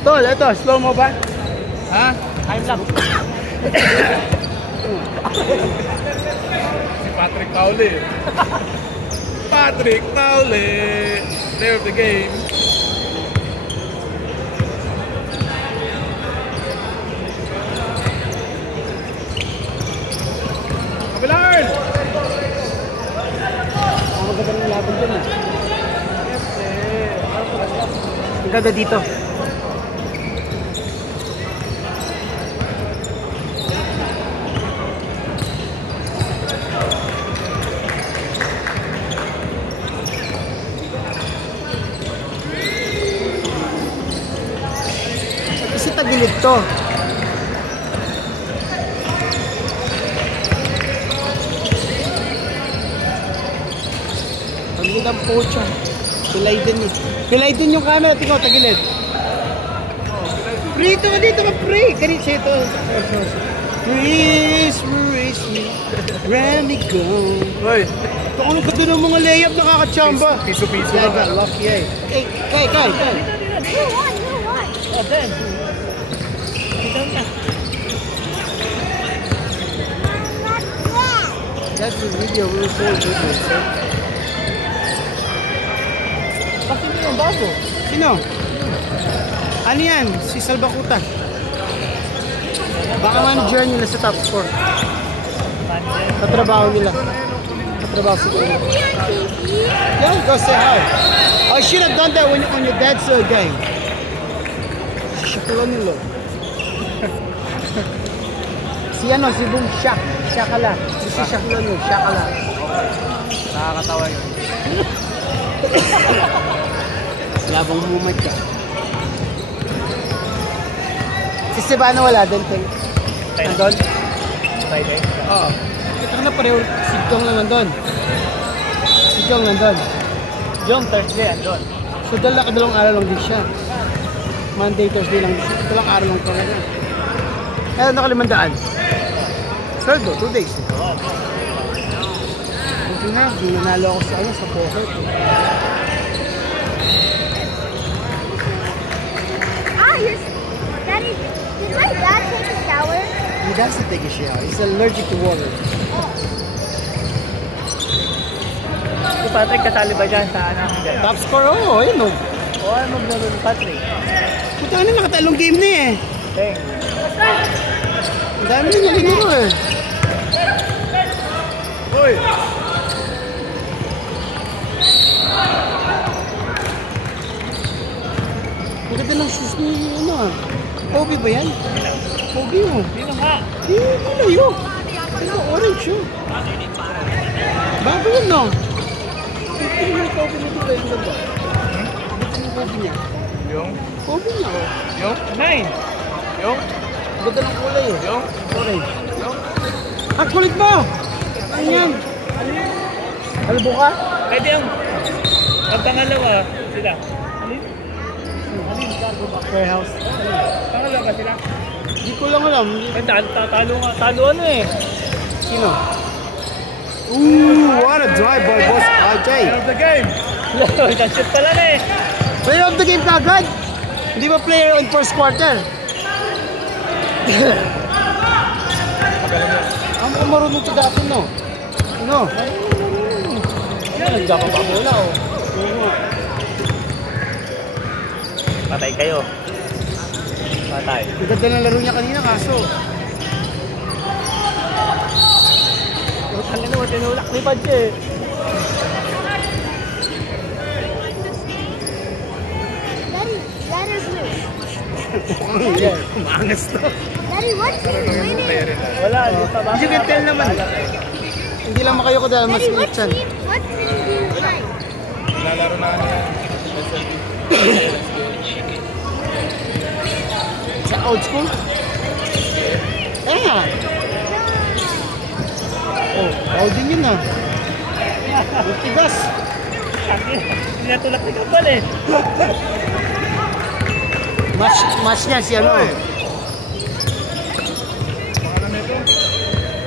Tol, ito, slow mo ba? Ha? Time lang. Si Patrick Taule. Patrick Taule. Player of the game. Kabilaan! Ang maganda ng laban dyan ah. Ang ganda dito. Kasi tagilid to. Tagilid ang pocha. Pilay din eh. Pilay din yung camera. Tingnan, tagilid. Free ito ka dito ka, free. Ganit siya ito. Freeze, release me. Let me go. Hoy! Paano ka doon ang mga layup nakakachamba? Piso-piso Kaya lang. ka, lucky eh. Kay. You won. Oh, Ben. Ikaw na. That's the video we were so good with. Bakit hindi yung bago? Sino? Ano yan? Si Salbakuta. Baka manager nila sa top score. Katrabaho nila. Katrabaho siguro. Yeah, go say hi. I should have done that when on your dad's day. Shakulan nila. Si ano, si Boom Shak. Shakala. Si Shakulan nila. Shakala. Nakakatawa yun. Labang mumat ka. Si Sibano wala din, Ting. Nandun? Friday. Oo. Ito na pareho. Si Jong lang nandun. Si Jong nandun. Yung Thursday, andun. So dalawang araw lang din siya. Monday, Thursday lang din siya. Dalawang araw lang talaga. Kaya nakalimandaan. Sardo, 2 days. Buti na, hindi nanalo ako sa sa poker. Daddy, did my dad take a shower? He doesn't take a shower. He's allergic to water. Si Patrick, kasali ba dyan sa ano? Top score, oo. Ayun o. O ano maglaro ni Patrick? Puta na, nakatalong game na eh. Bang. Ang dami rin yung linuro eh. Hoy! Ang ganda ng shoes ni ano ah. Kobe ba yan? Kobe mo. Sino nga? Hindi na yun. Ano, orange yun. Bago yun no? Hindi yung Kobe mo dito yung ganda. Ito yung Kobe niya. Yung? Kobe niya oh. Yung? 9. Yung? Ang ganda ng kulay eh. Yung? Orange. Yung? Ah, kulit mo! Ano yan? Albo ka? Pwede yung pangalawa sila. Alin? Warehouse. Pangalawa ba sila? Hindi ko lang alam. Talo ano eh. Sino? Ooh, what a drive by Boss RJ. Player of the game! Shoot pala na eh. Player of the game kagad. Hindi ba player on first quarter? Ang marunong ito dati no? Ano? Nagkakababola oh. Patay kayo. Patay. Ang ganda ng laro niya kanina kaso. Ang ano, tinulak ni Padje eh. Daddy, that is blue. Kumangas to. Daddy, what team is winning? Wala, di pa ba? You can tell naman. Hindi lang makayo ko dahil mas Daddy, minsan. what team do you like? Lalaro na ano yan. Sa old school? Eh. Oh, old din yun ah. Tigas. Hindi natulak ni Kapal eh. Match niya si ano. Pangalan nito?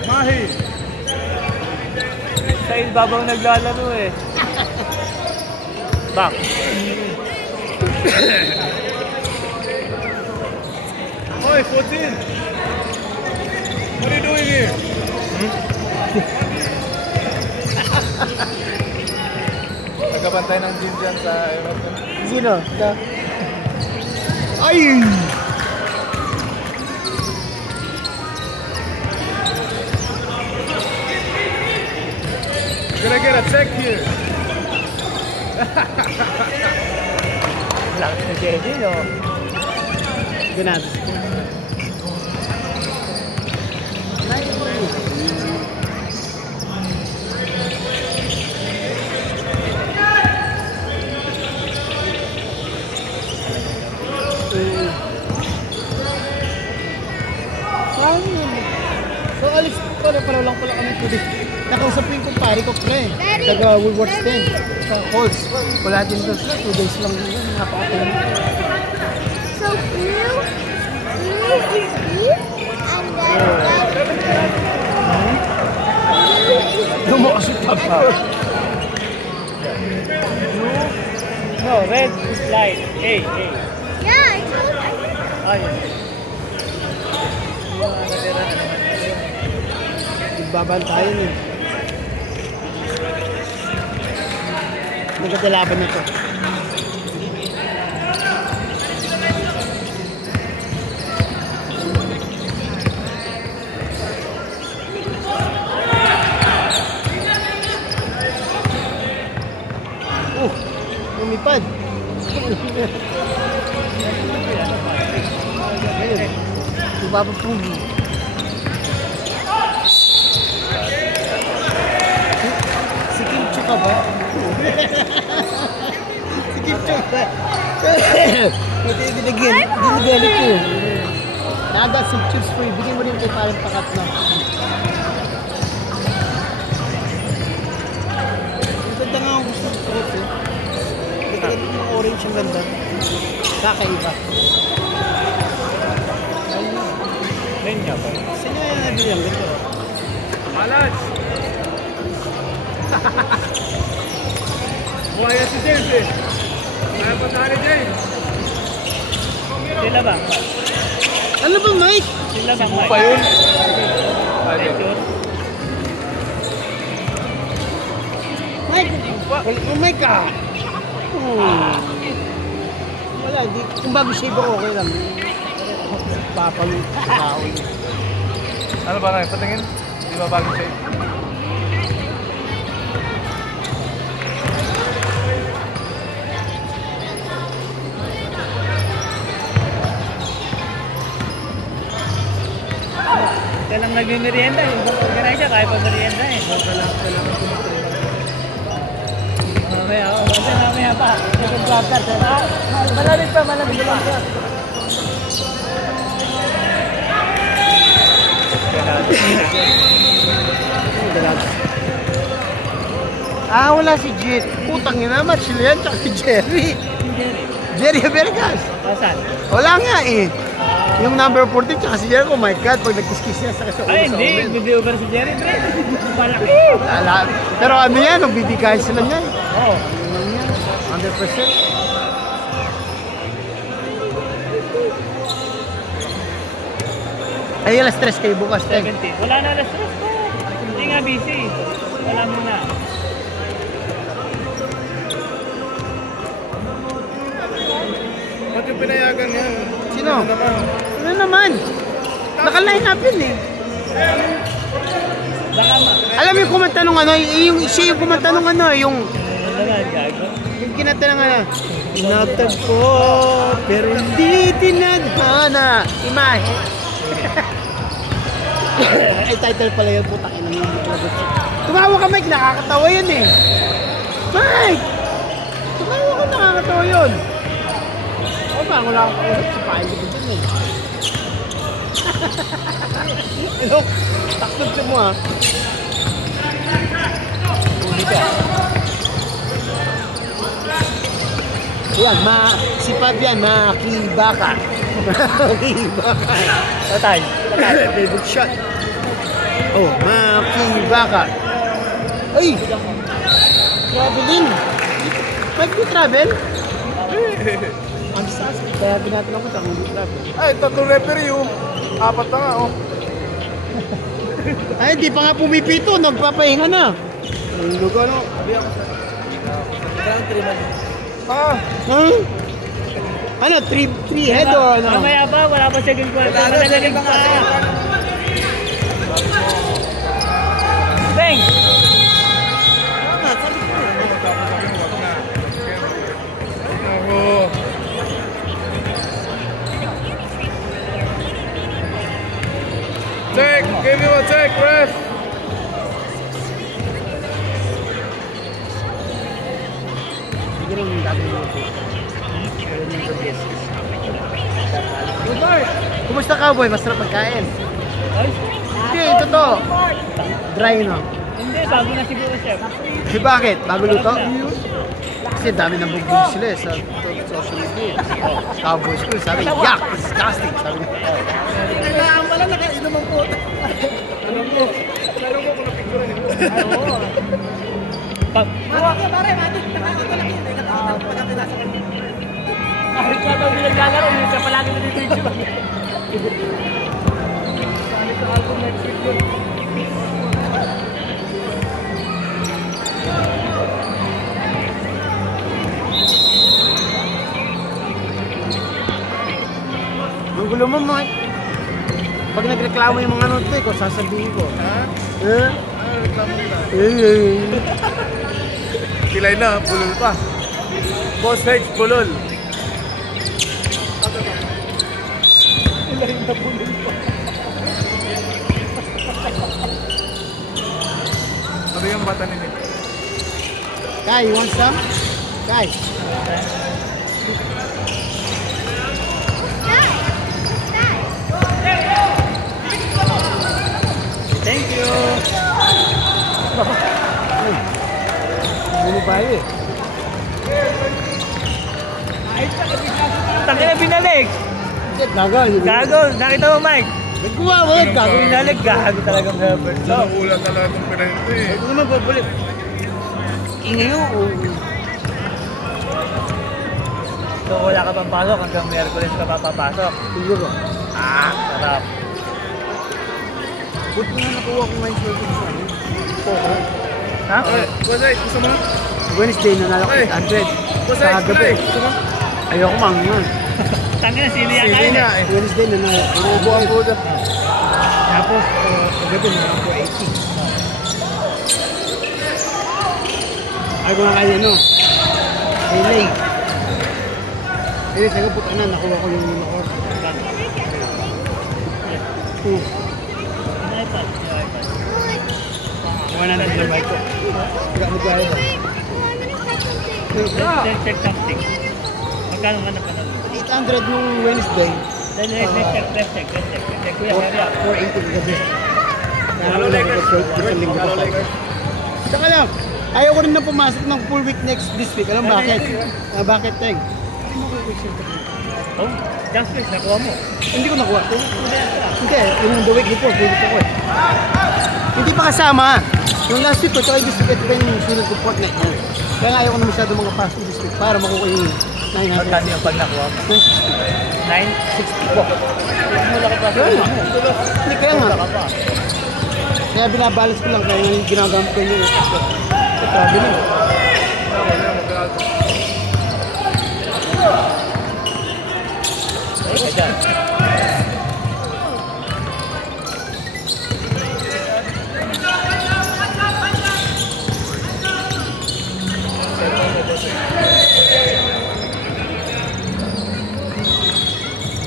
Mahi! Sa ibabaw naglalaro eh. Back. Oi, 14. What are you doing here? Nagkabantay ng gym dyan sa Europe. Sino? Ay! Gonna get a check here. Laki na Jenny, no? Ganado. So alis para lang pala kami today. Nakausapin ko pare ko pre. Taga Woolworths din. Sa Halls. Wala din doon sila. 2 days lang din. Napakatagal. So blue is beef, and then Lumakas yung papa. No, red is light. Hey. yeah, I told you. Oh, yeah. Igbabantayan eh. Nagkatalaban na to. Lumipad. Ipapapugi. Si Kimcho ka ba? Si Kimcho ka. Hindi dinagalit ko. Naga some chips for you. Bigyan mo rin kay parang pakat na. Ang ganda nga ang gusto ko ito. Ito yung orange ang ganda. Kakaiba. Lenya ba? Saan nyo yung nabili ang ganda? Malas! Buhaya si James eh. Kaya pa sa James. Sila ba? Ano ba, Mike? Sila ba? Pa yun? Picture? Mike! Oh my God! Wala, kung bago shave ako, okay lang. Papalit sa tao. Ano ba na? Patingin? Di ba bagong shape? Kaya lang nagmimerienda eh. Ganay siya, kaya pa merienda eh. Mamaya pa. Malamig pa. Wala si Jet. Putang ina naman, sila yan, tsaka si Jerry. Jerry Abergas. Asan? Wala nga eh. Yung number 14, tsaka si Jerry, oh my God, pag nagkiskis niya sa ulo Ay, sa hindi. omen. Hindi over si Jerry, pre. Malaki. Pero ano yan, magbibigay sila niyan. Oo. 100%. Ay, alas 3 kayo bukas, Teng. 70. Wala na alas 3 ko. Hindi nga busy. Wala muna. Ba't yung pinayagan yan? Sino? Ano naman? Ano naman? Naka-line up yun eh. Baka Alam mo yung kumanta nung ano, siya yung kumanta nung ano, yung naman, gago. kinanta ng ano, natagpo, pero hindi tinadhana. Imahe. Ay, title pala yun, putang ina yun. Tumawa ka, Mike, nakakatawa yun eh. Mike! Tumawa ka, nakakatawa yun. O, parang wala akong kausap sa pahay ko dyan eh. Ano? Taktot siya mo ha. Hindi ka. Yan, si Fabian, makibaka. Makibaka. Patay. Favorite shot. Oh, makibaka. Ay! Traveling. Mike, you travel? Ang sas. Kaya tinatanong ko sa kung hindi trap. Ay, 3 referee yung 4 na nga, oh. Ay, hindi pa nga pumipito. Nagpapahinga na. Ang lugo, no? Ah, Huh? Ano, 3 head o ano? Mamaya ba? Wala pa second quarter. Madalalig pa. Bang! oh. Check! Give me a check, ref! Sige lang yung gagawin mo ito. Kumusta ka, boy? Masarap pagkain. Hindi, totoo. Dry, no? Hindi, bago na siguro, chef. Eh, bakit? Bago luto? Kasi dami ng bugbog sila eh, sa social media. Cowboys ko, sabi, yak! Disgusting! Sabi ko. Kailangan pala nakainom ang puta. Ano po? Lalo mo kung napicturan nito. Oo. Kahit na daw nilagalaro, yun siya palagi na dito yung Sali sa album next week yun. Ang gulo mo, Mike. Pag nagreklamo yung mga note ko, sasabihin ko. Ha? Eh? Ano reklamo nila? Eh. Kilay na, bulol pa. Boss Hedge, bulol. Kilay na bulol pa. Ano yung bata ni Nick? Kai, you want some? Kai. Thank you. Ano ba yun? Taki na binalik. Gago. Gago, nakita mo, Mike? Nagkuha mo, gago. Binalik, gago talagang Herbert. So, Ulan na lahat ng pinahito eh. Ito naman babalik. Ingay yun. so wala ka pang pasok hanggang Miyerkules ka papapasok. Tingnan ko. Sarap. Buti nga nakuha ko ngayon sa akin. Poker. Ha? Okay, Boss Hedge, gusto mo? Wednesday, nanalo ko 800. Boss Sa Hedge, gabi. gusto mo? Ayoko mangan. Tangina, sili yan Sili na eh. Wednesday, nanalo. Inubo ang buda. Tapos, sa gabi, nanalo ko 80. Ay, kung nga kaya, no? Relay. Eh, sabi puta na, nakuha ko yung unicorn. iPad. 100 na bike ko. Hindi mo kaya ba? Check something. Magkano ka na panalo? 800 nung Wednesday. Let's check. Kuya, hurry up. 480 ka gabi. Hello, Lakers. Saka lang, ayaw ko rin na pumasok ng full week this week. Alam bakit? Bakit, Teng? Oh, just please, nakuha mo. Hindi ko nakuha. Hindi, yung the week before, pwede ko eh. Hindi pa kasama. Yung last week ko, tsaka yung this week, ito yung sunod ko Fortnite na. Kaya nga ayaw ko na masyado mga pass this week para makuha yung 900. Magkano yung pag nakuha mo? 960 po. Mula ka pa sa Hindi, kaya nga. Kaya binabalance ko lang, kaya yung ginagamit ko yung traveling. Ay, dyan.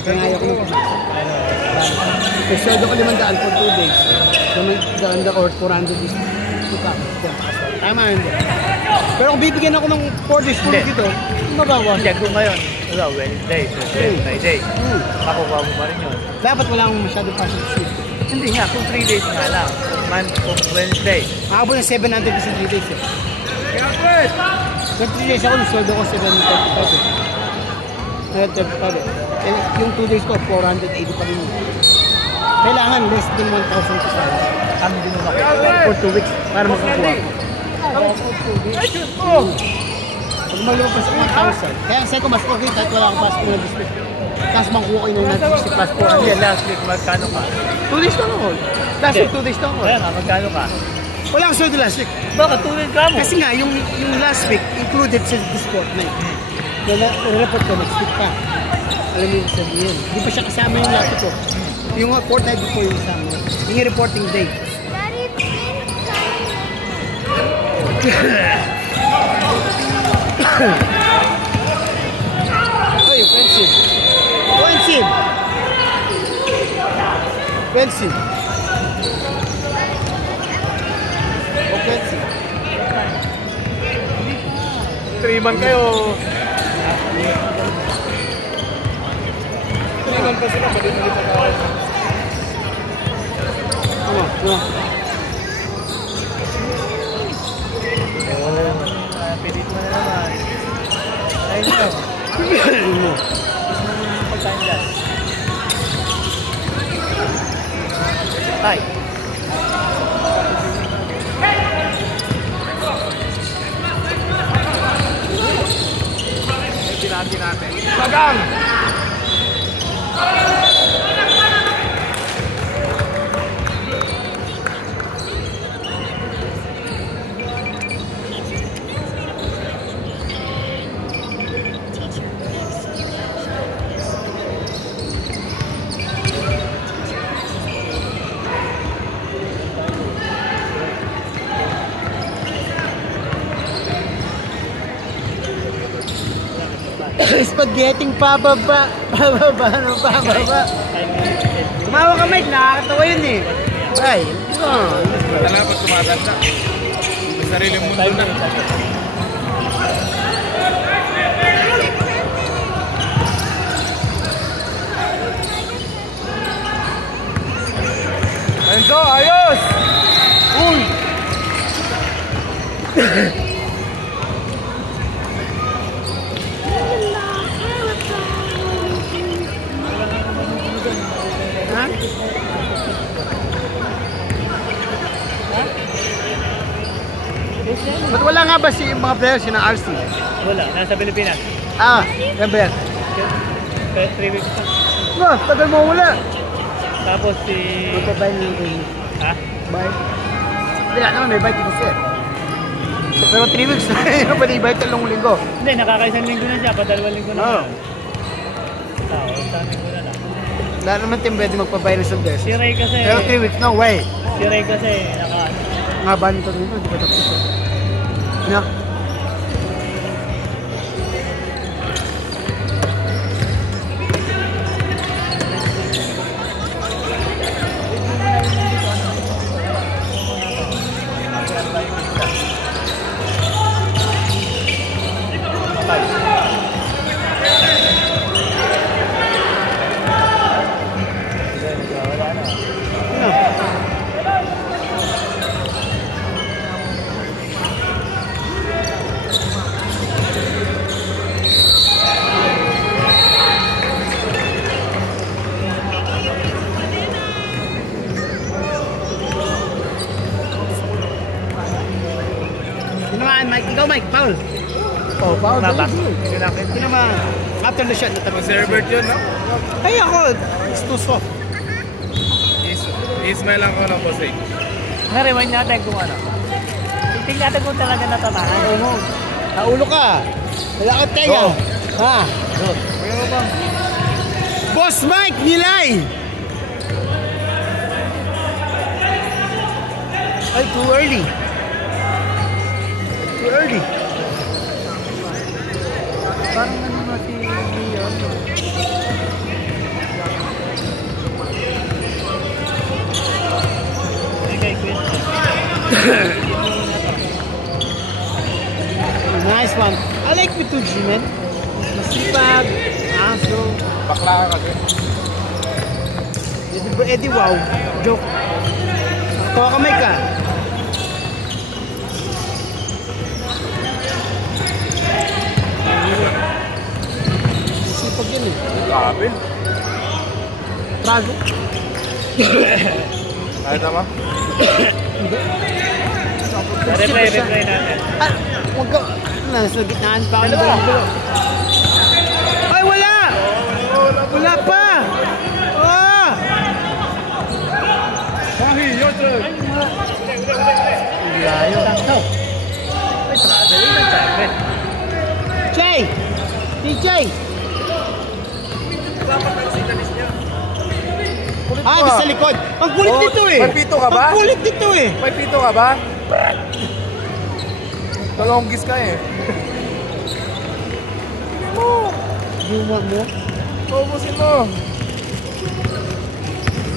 Kaya ayaw ko nang pumasok. Nagsodo ko 500 for 2 days. Ganda or 400 is 2 cups. Tama hindi. Pero kung bibigyan ako ng 4 days full dito, mabawas. Check ko ngayon. Wala, Wednesday, Thursday, Friday. Makukuha mo pa rin yun. Dapat wala akong masyadong pasok this week. Hindi nga, kung 3 days nga lang. Kung Wednesday. Makabot ng 700 kasi 3 days eh. Kung 3 days ako, nagsodo ko 735 eh. 735 eh. Yung 2 days ko, 480 pa rin. Kailangan less than 1,000 to sala. Kami din mo makukuha. For 2 weeks para makakuha ko. Pag malumpas ko 1,000. Kaya sa ko mas okay kahit wala akong pasok na display. Tapos mangkuha ko yung 960 plus 400. Last week, magkano ka? 2 days lang ako. Last week 2 days lang ako. Kaya nga, magkano ka? Wala akong sweldo last week. Bakit? 2 days ka mo? Kasi nga, yung last week included sa this fortnight. Report ko next week pa. Alam mo yung sabihin. Hindi pa siya kasama yung last week ko. Yung fortnight before yung kasama. Yung reporting day. Daddy, Oy, offensive. Offensive. Offensive. Offensive. 3 man kayo. 3 man pa sila, mali-mali pa kayo. Ano? Pilit mo na naman. Ayun mo. Ano? Pagkain dyan. Hi. Pinati natin. Magang! Spaghetti pababa. Pababa. Tumawa ka, Mike. Nakakatawa yun eh. Ay. Talaga pag tumatanda. May sariling mundo na. Enzo, ayos! Uy! Ha? Ba't wala nga ba si mga players yun ng RC? Wala, nasa Pilipinas. Remember. Kaya 3 weeks pa. No, tagal mo wala. Tapos si... Magpabay na yung Ha? bye. Wala naman, may bite kasi. Pero 3 weeks na yun, pwede i-bite talong linggo. Hindi, nakakaisang linggo na siya, pa 2 linggo na. Oo. Isang linggo na lang. Wala naman team pwede magpabay ng isang beses. Si Ray kasi... Pero 3 weeks, no way. Si Ray kasi, Nga ba nito dito, hindi ko tapos ito. Na? Mike, ikaw Mike, foul. Oh, foul. Nabas. Hindi naman. After the shot, natapos. Servert yun, no? Ay ako, it's too soft. I-smile lang ko ng posing. na-rewind natin kung ano. Tingnan natin kung talaga natatahan. Oo. Naulo ka. Wala ka tenga. Oo. Ha? Boss Mike, nilay! Ay, too early. Too early. Parang ano na si Leon. Nice one. I like Pituji, man. Masipag, aso. Bakla ka kasi. Eddie, wow. Joke. Tawa kamay ka. Masipag yun eh. Kapil. Trago. Kahit naman. Replay natin. Ah, huwag ka. nasa gitnaan pa ako ng gulo. Ay, wala! Wala pa! Oh! Bahi, your turn. Layo. Ay, dali lang tayo. Jay! DJ! Ah, di sa likod. Ang kulit nito eh. May pito ka ba? Ang kulit nito eh. May pito ka ba? Talonggis ka eh. Yuma mo? Paubusin mo.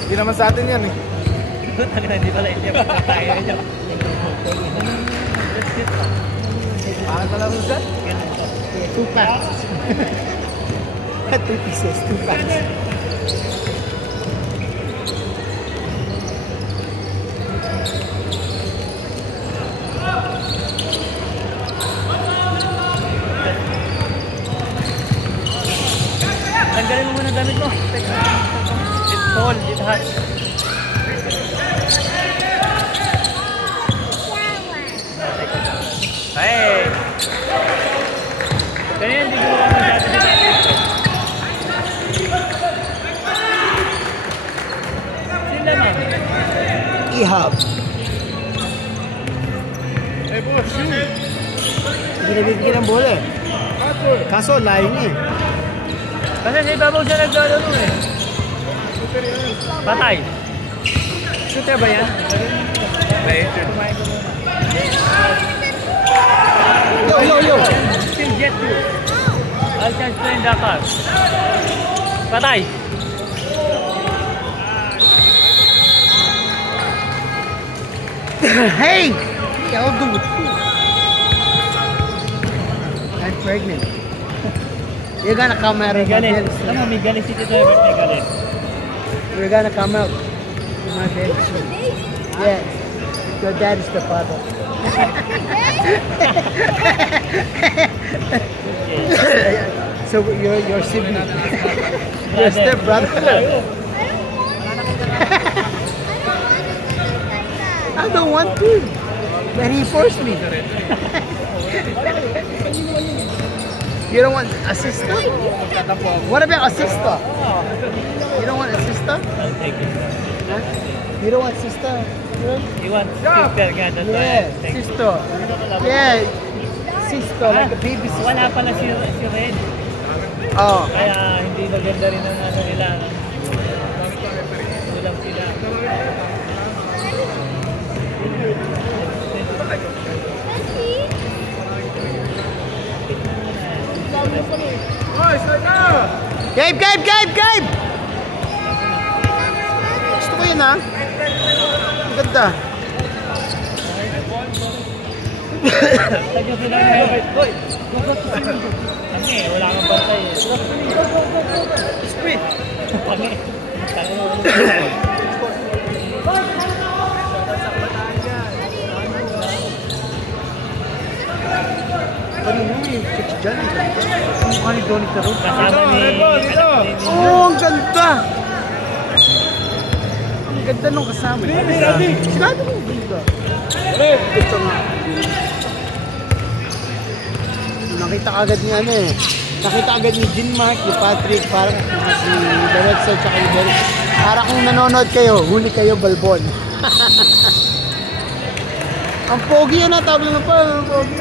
Hindi naman sa atin yan eh. Hindi pala hindi pa tayo niya. Parang talaro dyan? 2 packs. 2 pieces, 2 packs. Tanggalin mo muna damit mo. It's cold, it's hot. Hey! Kaya hindi ko lang masyado na natin. Sila na. Ihab. Eh boss, shoot! Hindi nabibigyan ng bola eh. Kaso layo niya eh. Kasi sa ibabaw siya naglalaro eh. Patay. Shooter ba yan? Yo! Still get you. I'll catch you in Dakar. Patay. Hey! I'll do it. I'm pregnant. You're gonna come out of my Galit. belly soon. Alam mo, may galit si Tito Herbert na galit. You're gonna come out of my belly soon. Yes. Your dad is the father. So your sibling. Your stepbrother. I don't want to. But he forced me. You don't want a sister? What about a sister? You don't want a sister? I'll take it. Huh? You don't want sister? You want sister ka? That's why Yeah, I'll take it. sister. Yeah, sister, like a baby sister. Wala pala si Red. Oh. Kaya hindi maganda rin ang ano nila. Kulang sila. Gabe! Gusto ko yun ha. Ang ganda. Tagyan sila ng Herbert. Hoy! Tangi, wala kang bantay eh. Sprint. Tangi. Ano mo yung chicks dyan? Ang mukha ni Donnie Tarot. Kasama ni... Oh, ang ganda! Ang ganda nung kasama. Sigado mo ang ganda. Ito nga. Nakita agad ni ano eh. Nakita agad ni Jean Mark, ni Patrick, parang si Lorenzo, tsaka ni Derek. Para kung nanonood kayo, huli kayo balbon. Ang pogi yun na, tawag lang pa. Ang pogi.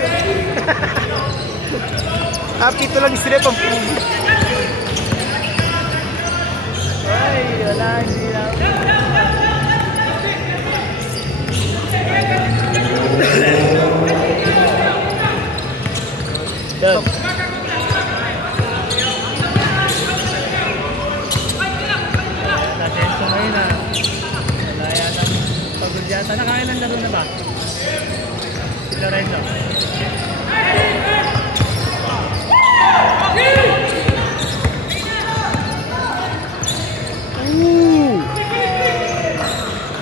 Pito lang strip ang pogi. Ay, wala. Hindi lang. Done. Nasenso ngayon na. Wala yata pagod yata. Nakailan laro na ba? Si Lorenzo. Ooh!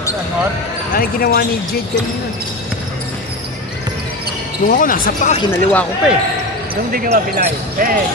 Sanor? Ano ginawa ni Jade kanina? Nung ako nasa paa, kinaliwa ko pa eh. Nung di ka ba pinay? Eh!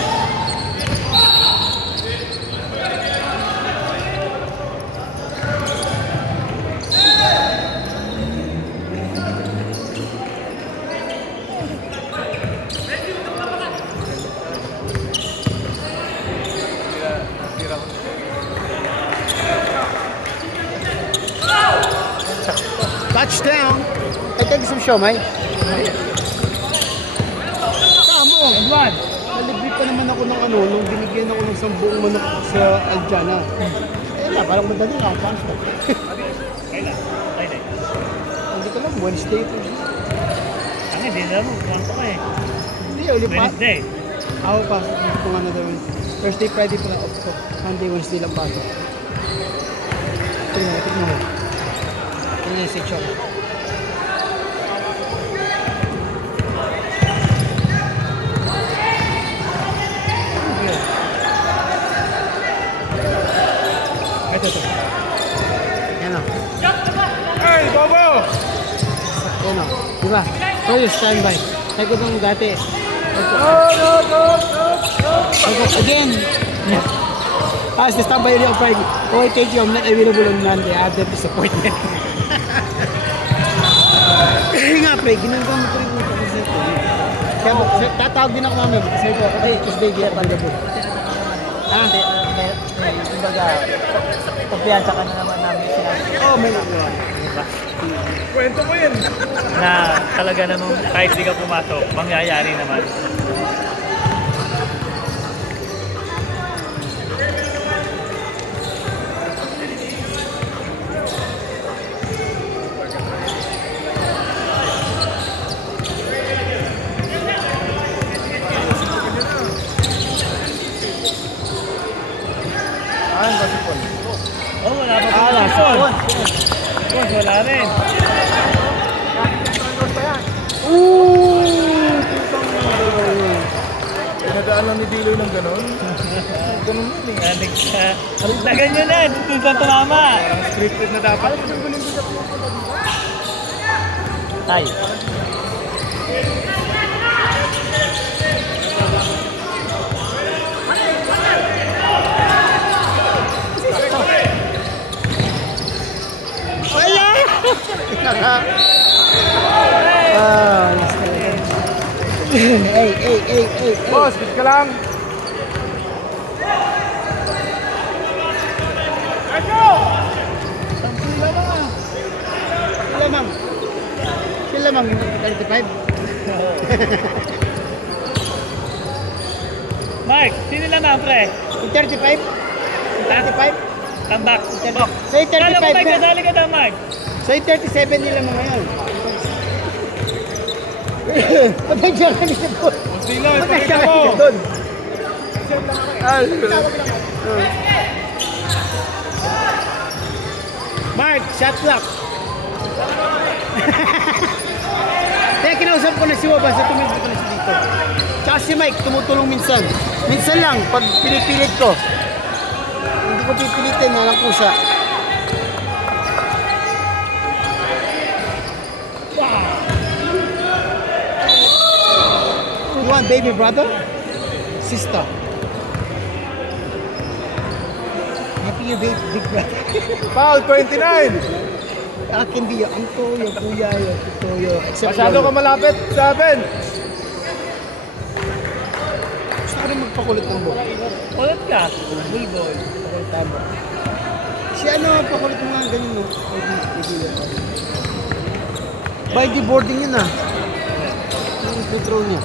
Touchdown! Ay, tagi some show, May. Tamo! Edwan! Nalibre pa naman ako ng ano, nung binigyan ako ng 10 buong manok sa Aljana. Eh, na, parang madali ako. Pasok. Kailan? Friday. Hindi ko lang, Wednesday ito. Ano, hindi na mo. Kwanto ka eh. Hindi, uli pa. Wednesday. Ako pasok kung ano daw. Thursday, Friday pa lang off ko. Monday, Wednesday lang pasok. Tignan mo. Tignan yung section. Ito. Yan o. Hey, Bobo! Yan o. Diba? So you stand by. Like ko itong dati. Again. As the stand by area of Friday. Oh, I take you. I'm not available on Monday. I have that disappointment. Nga pre, ginagawa mo ko rin ito. Kaya tatawag din ako namin. Kasi ito, Tuesday, di ako available. Kumbaga, kumpiyansa ka na naman namin sinabi. Oo, may nagawa. Kwento mo yun. Na talaga namang kahit di ka pumasok, mangyayari naman. Oh, wala pa po. Wala rin. Pinadaan lang ni Diloy ng ganon. Ganon yun eh. Lagan nyo na, dito sa tumama. Parang scripted na dapat. Tay. Hey. Boss, bit ka lang. Sila mang 35. Mike, sino naman pre? 35? 35? Tambak. Say Kala mo 35 Mike, na. kasali ka daw Mike. Say 37 nila mga ngayon. Patensya ka nila doon. Sila, Patensya ipakita ka mo. nila doon. Mark, shot clock. Kaya kinausap ko na si Wabas at tumigil ko na si dito. Tsaka si Mike, tumutulong minsan. Minsan lang, pag pinipilit ko. Hindi ko pipilitin, nalang pusa. You want baby brother? Sister? Happy you baby big brother. Foul, 29. Akin di ang toyo, kuya yun, toyo. Masyado ka malapit sa akin. Gusto ko rin magpakulit ng buhok. Ulit ka. Bulbol. Pakulit tabo. Si ano, pakulit mo nga ganun, no? By the boarding yun, ah. Yung control niya.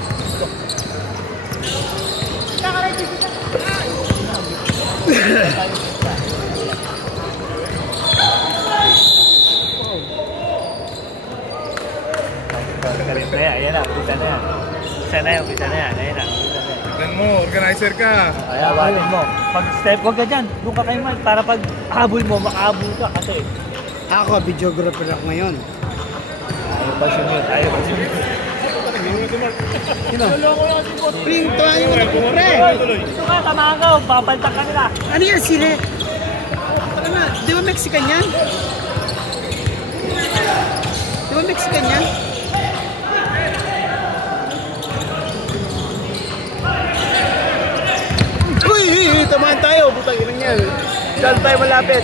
Ayan na, umpisa na yan. Umpisa na yan. Ayan na. Tignan mo, organizer ka. Ayan, watin mo. Pag step, huwag ka dyan. Doon ka kayo man. Para pag habol mo, makahabol ka kasi. Ako, videographer ako ngayon. Ayaw pa sumit. Sino? Pring, tuwanin mo na po, pre. Ito ka, tamaan ka. Papaltak ka nila. Ano yan, sila? Ano, di ba Mexican yan? Di ba Mexican yan? Uy, tamaan tayo. Butang inang yan. Saan tayo malapit?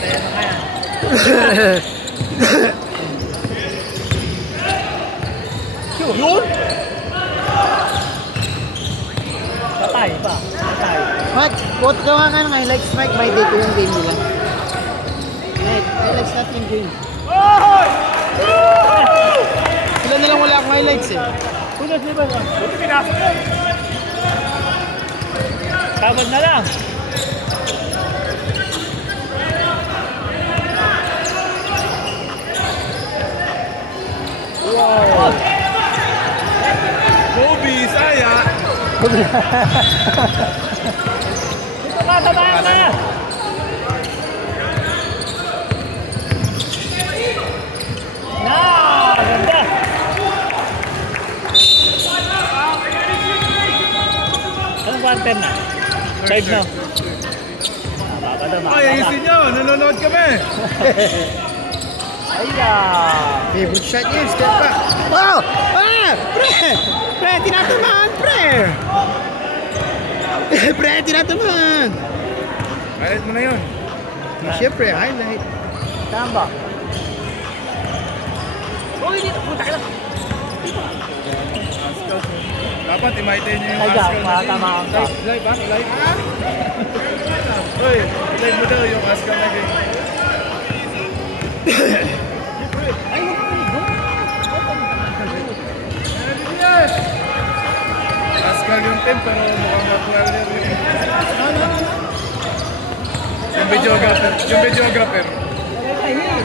Yun? Patay pa. Patay. What? What gawa ka ng highlights, Mike? By day ko yung game nila. Highlights natin yung game. Oh! Sila na lang wala akong highlights eh. Punas na ba? Buti pinasok yun. Tabad na lang. Wow. Kobe, saya. Ito ka, tamaan na. Ganda. Anong 110 na? 5 na. Ay, ayusin nyo. Nanonood kami. Favorite shot niya, step back. Wow! Pre! Pre, tinatamaan, pre! Pre, tinatamaan! Highlight mo na yun. Siyempre, highlight. Tama. Uy, dito. Puta ka lang. Dapat i-maintain nyo yung Ay, Ascal na matamaan ka. Live ba? Live? Uy, live mo daw yung Ascal na game. Ascal yung team pero mukhang mag-welder yun. Yung videographer. Ayun.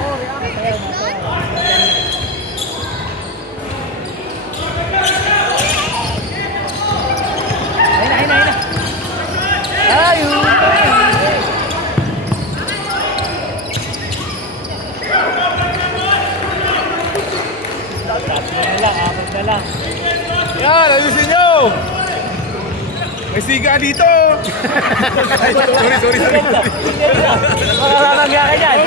Ayun. Apat na lang. Yan, ayusin nyo! May siga dito! Ay, sorry. Makakakagya ka dyan.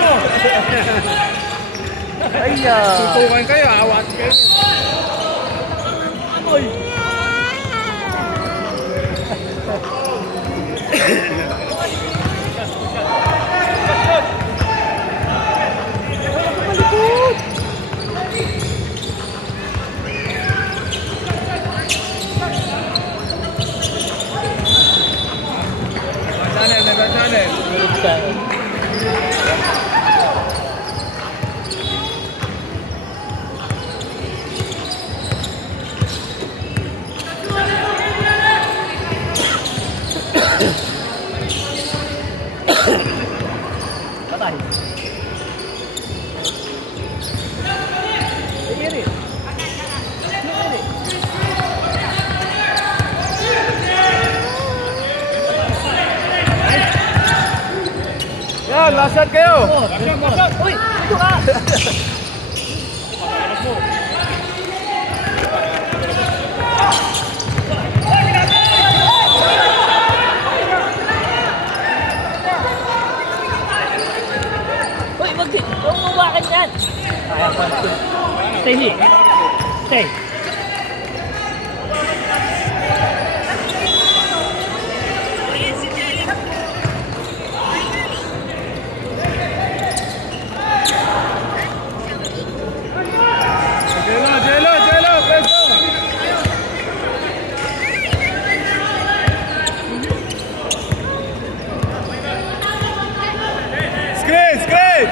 Tutukan kayo, awat kayo. Uy. Bye-bye. Sige. Yan, last shot kayo! Uy, ito ka! Uy, huwag umawakan yan! Stay here. Stay. Jello, preso! Screen!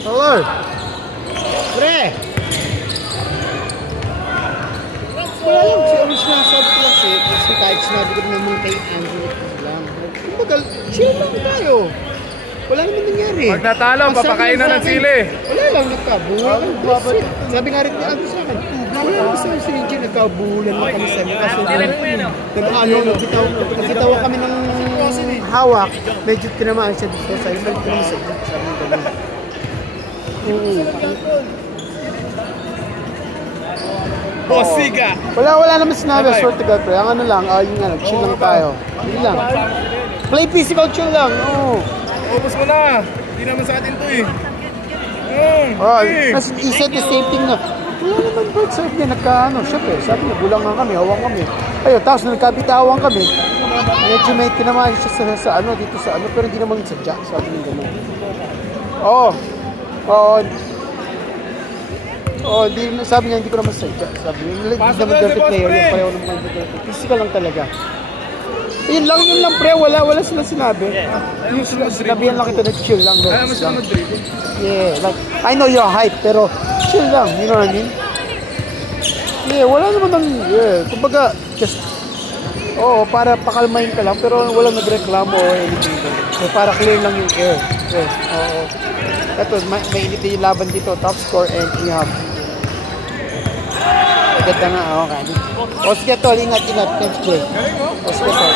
Hello! Pre! Wala lang, si Orange nasabi ko kasi kahit sinabi ko naman kay Andrew lang. Kumbaga, chill lang tayo. Wala naman nangyari. Pag natalo, papakain na ng sili. Wala lang, nagkabulan. Sabi nga rin niya sa akin, wala lang sa CG, nagkabulan lang kami sa kasi nagkitawa kami ng hawak, medyo tinamaan siya dito sa iyo, medyo tinamaan siya dito sa iyo. Bosiga! Wala naman sinabi, swear to God, pre. Ang ano lang, yun nga, chill lang tayo. Yun lang. Play physical, chill lang. Ubus mo na! Hindi naman sa atin to eh. Tapos he said the same thing na, wala naman bro, sabi niya, syempre, sabi niya, bulangan kami, hawang kami. Ayun, tapos nagkabitawan kami, medyo may tinamaan siya sa dito sa pero hindi naman sadya, sabi niya gano'n. Sabi niya, hindi ko naman sadya, sabi niya, hindi naman dirty player, yung pareho naman dirty. Physical lang talaga. Yun lang pre, wala silang sinabi. Yung sinabihan lang kita na chill lang. Ayaw mo sila mag-dribble. Yeah, like, I know you're hype, pero chill lang, you know what I mean? Yeah, wala naman kumbaga, just, para pakalmahin ka lang, pero walang nagreklamo or anything. So, para clear lang yung air. Yes, oo. Ito, mainit yung laban dito, top score and ihab. Ganda nga, okay. O sige tol, ingat, next play. O sige tol.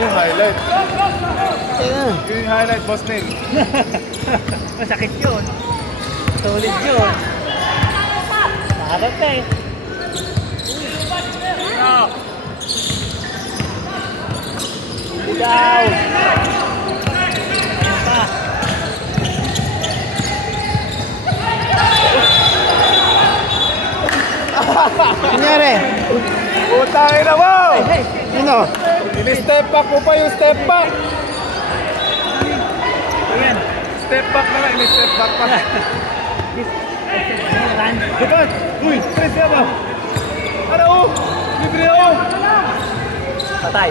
Yung highlight. Yeah. Yung highlight, boss name. Masakit yun. Solid yun. Nakagat na eh. Bigaw. Kunyari, Utangin na mo! ano? Ini-step back mo pa yung step back. Ayan. Step back na lang, ini-step back pa. Diba? Uy, press ka ba? Ano o? Libre o? Patay.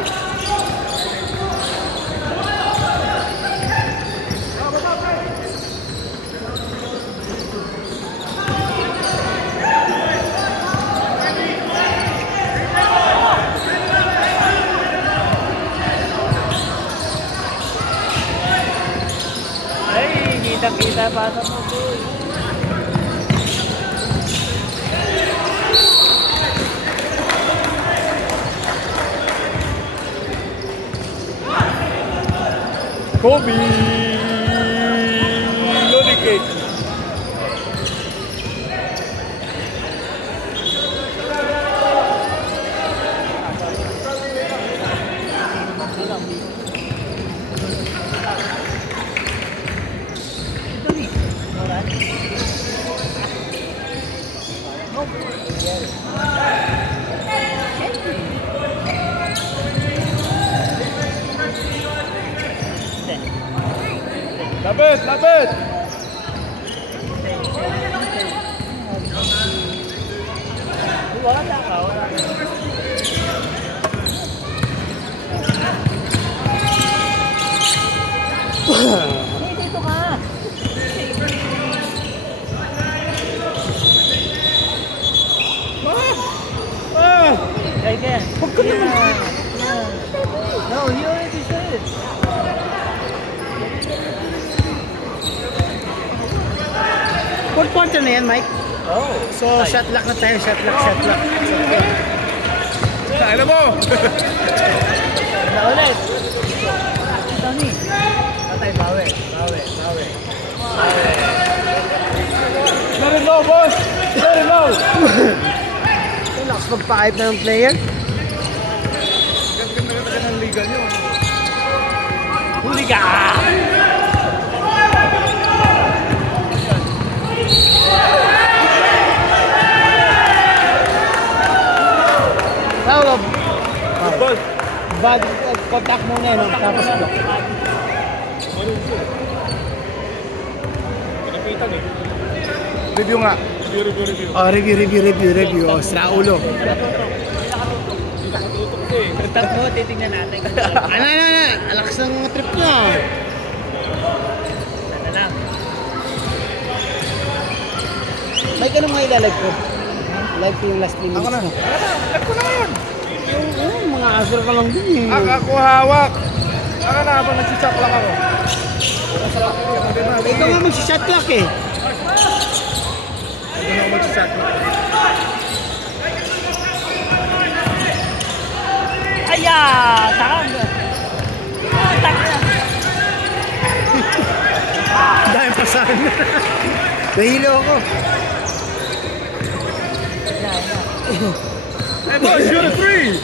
Ay, kita pa sa mo. Kobe! Lodi cake. Lapit! Lapit! Wala na ka. Dito ka. Right there. No, you already said it. Fourth quarter na yan, Mike. Oh. So, shot lock na tayo, shot lock. Okay. Alam mo! Na ulit. Tony. Patay, bawi. Very low, boss! Very low! Lakas magpa-hype na ng player. Ganda ng liga nyo. Huli ka! Bad contact muna yun, tapos block. Review nga. Review. Oh, review. Oh, sira ulo. Tatlo, titingnan natin. Ano. Alakas ng mga trip niya. Sana lang. Mike, anong mga ilalive ko? Live ko yung last 3 minutes Ako na. mo. Lag ko na yun. Yung mga asal ka lang din eh. Ako hawak. Ako na habang nag-check lang ako. Ikaw nga mag-shot clock eh. Ito na ako mag-check. Aya! Takang! Takang! Dahil pasahan na. Nahilo ako. Hey boy, shoot a 3!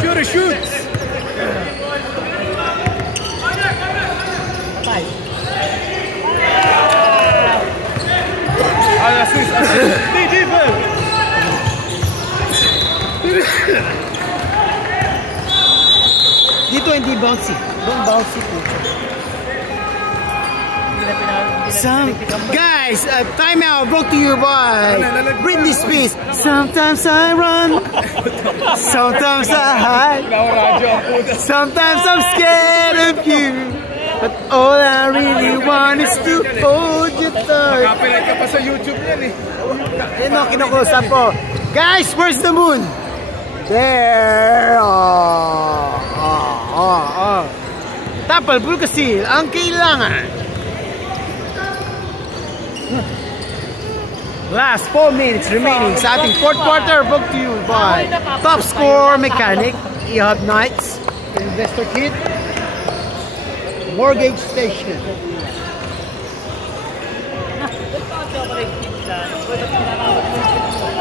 Shoot a shoot! Patay! Assist! bouncy. Don't bouncy po. Guys, time out brought to you by Britney Spears. Sometimes I run, sometimes I hide, sometimes I'm scared of you, but all I really want is to hold you tight. Copyright ka pa sa YouTube yan eh. Ayun o, kinuclose up po. Guys, where's the moon? There! Tapal Bulgasil ang kailangan. Last 4 minutes remaining sa ating fourth quarter, brought to you by Top Score Mechanic, Ehab Knights, Investor Kit, Mortgage Station.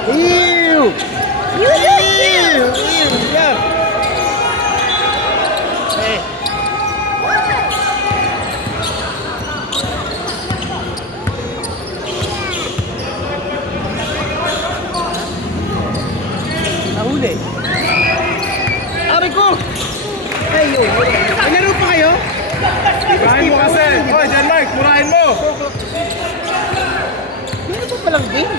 Ew! Ew! Ew! Yeah! Hey! Nahuli. Aray ko! Ayo! May laro pa kayo? Murahin mo kasi. Oy, John Mark, murahin mo. Meron pa palang game?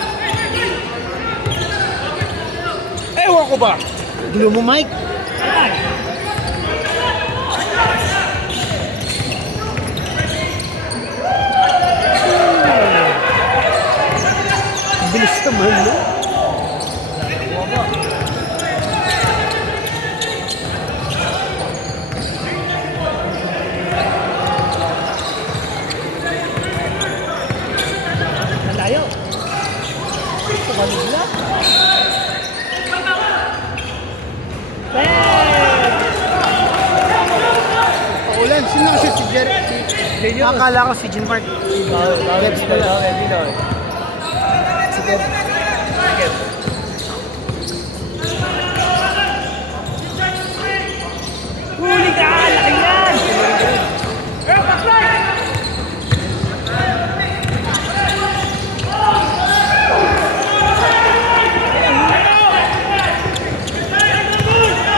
Ewan ko ba? Gulo mo, Mike. Bilis naman, no? Malayo. Ito malula. Paulan, sino nakashoot si Jerry? Nakakala ko si Jean Mark. Gebs pala. Si Gebs. Huli ka! Laki yan!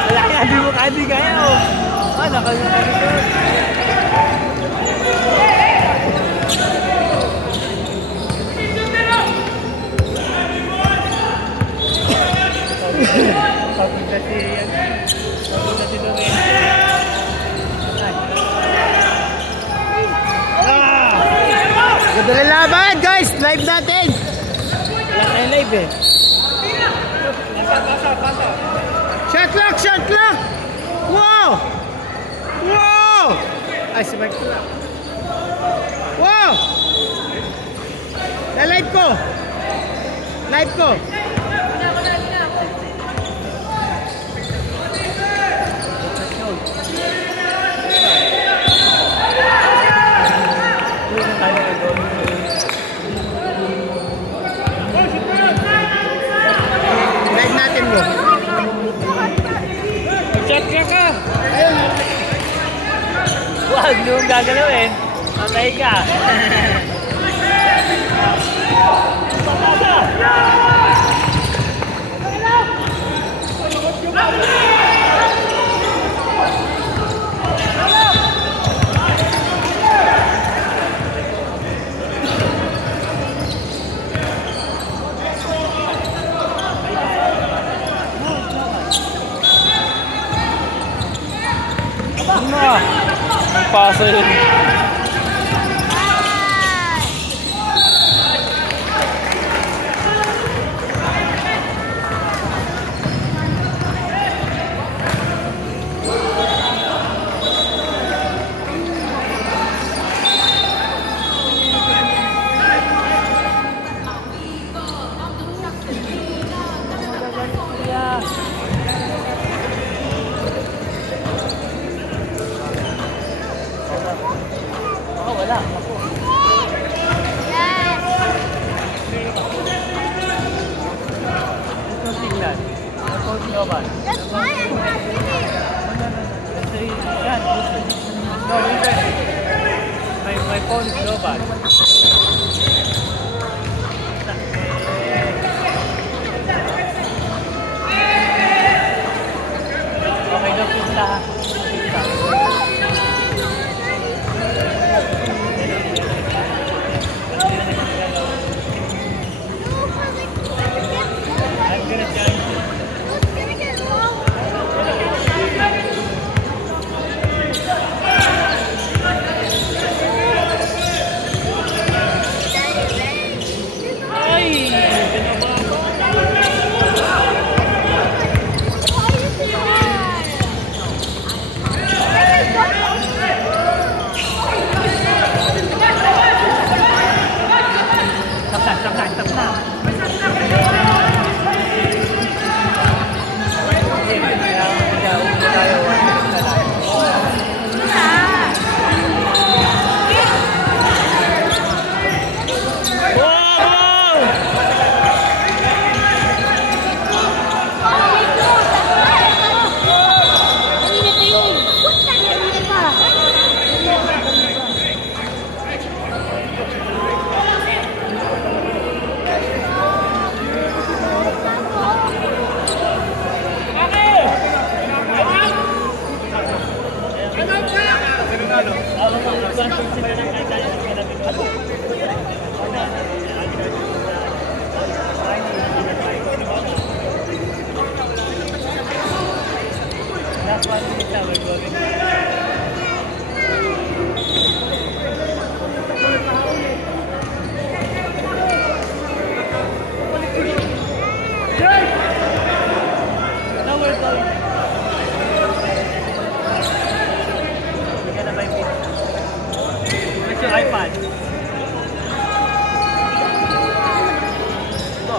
Malaki, hindi mo kaya, hindi kaya. Nakalimutan. Papunta si Lorenzo. Ganda na laban, guys! Live natin! Wala tayong live eh. Shot clock! Shot clock! Wow! Wow! Ay, si Mike lang. Wow! Na-live ko! Live ko! Live natin mo. Chat ka! Huwag nung gagalawin. Patay ka. Ang pasa yun. Wala. Ito tingnan. Ito global. That's why I'm not winning. Yan. No, listen. My phone is global. Okay, no, pizza. Lower down. Bigyan na ba yung pin? Where's your iPad? Ito.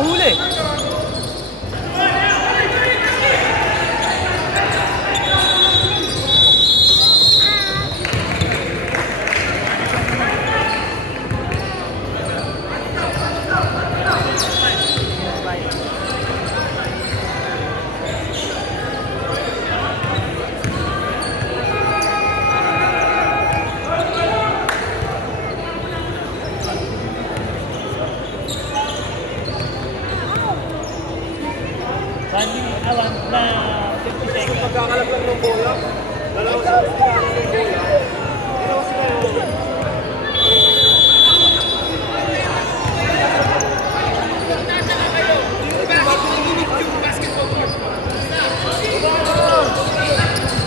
Huli. Awan na 50 seconds. Pagkakalaglag ng bola, dalawa sa pagkakalaglag ng bola. Dalawa sila yun.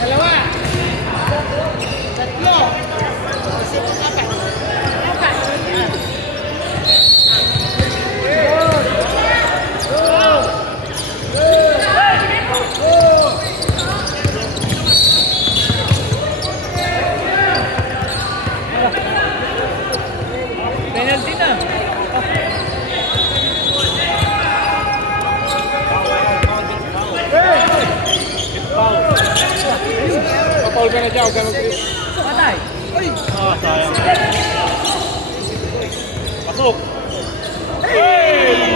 Dalawa. Tatlo. Penalty na. Papaul ka na dyan, huwag ka mag-trip. Patay. Sayang. Pasok! Hey!